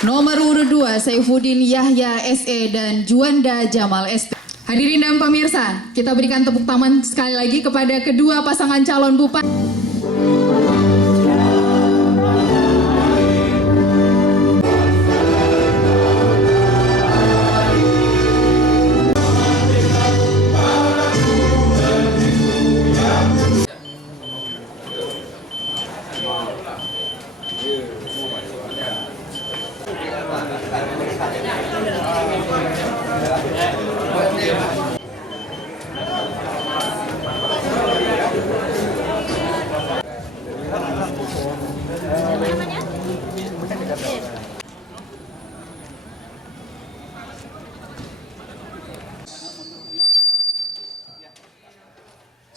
Nomor urut 2, Saifuddin Yahya SE dan Juanda Jamal SP. Hadirin dan pemirsa, kita berikan tepuk tangan sekali lagi kepada kedua pasangan calon bupati.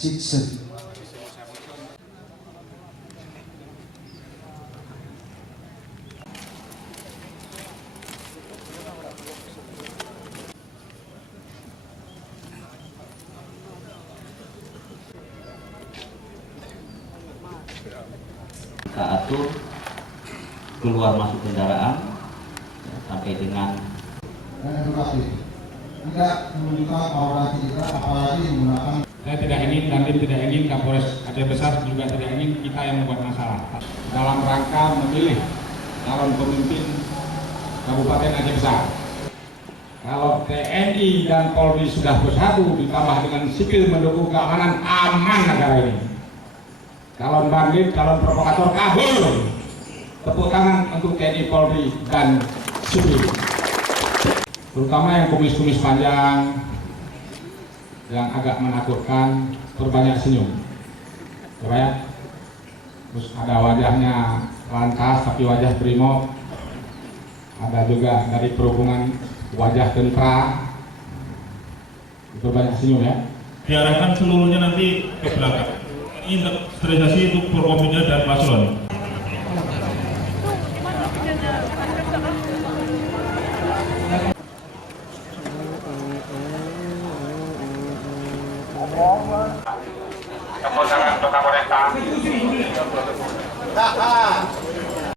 Cipsen. Kita atur keluar masuk kendaraan sampai dengan Edukasi tidak menunjukkan aura kita, apalagi menggunakan. Saya tidak ingin dan tim tidak ingin Kapolres Aceh Besar juga tidak ingin kita yang membuat masalah dalam rangka memilih calon pemimpin Kabupaten Aceh Besar. Kalau TNI dan Polri sudah bersatu ditambah dengan sipil mendukung keamanan, aman negara ini. Calon bandit, calon provokator kabur. Tepuk tangan untuk TNI, Polri, dan sipil. Terutama yang kumis-kumis panjang, yang agak menakutkan, perbanyak senyum. Coba ya. Terus ada wajahnya lantas tapi wajah brimob. Ada juga dari perhubungan wajah tentara. Perbanyak senyum ya. Diarahkan seluruhnya nanti ke belakang. Ini sterilisasi untuk Forkopimda dan paslon. Kapolres Kapolresta.